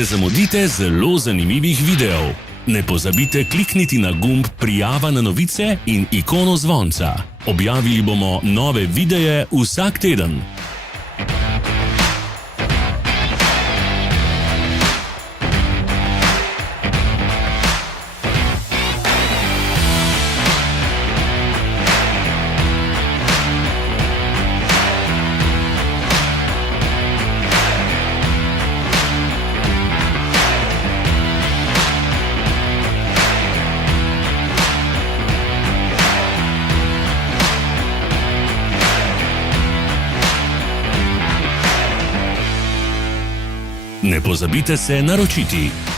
Ne zamudite zelo zanimivih videov. Ne pozabite klikniti na gumb Prijava na novice in ikono zvonca. Objavili bomo nove videe vsak teden. Ne pozabite se naročiti.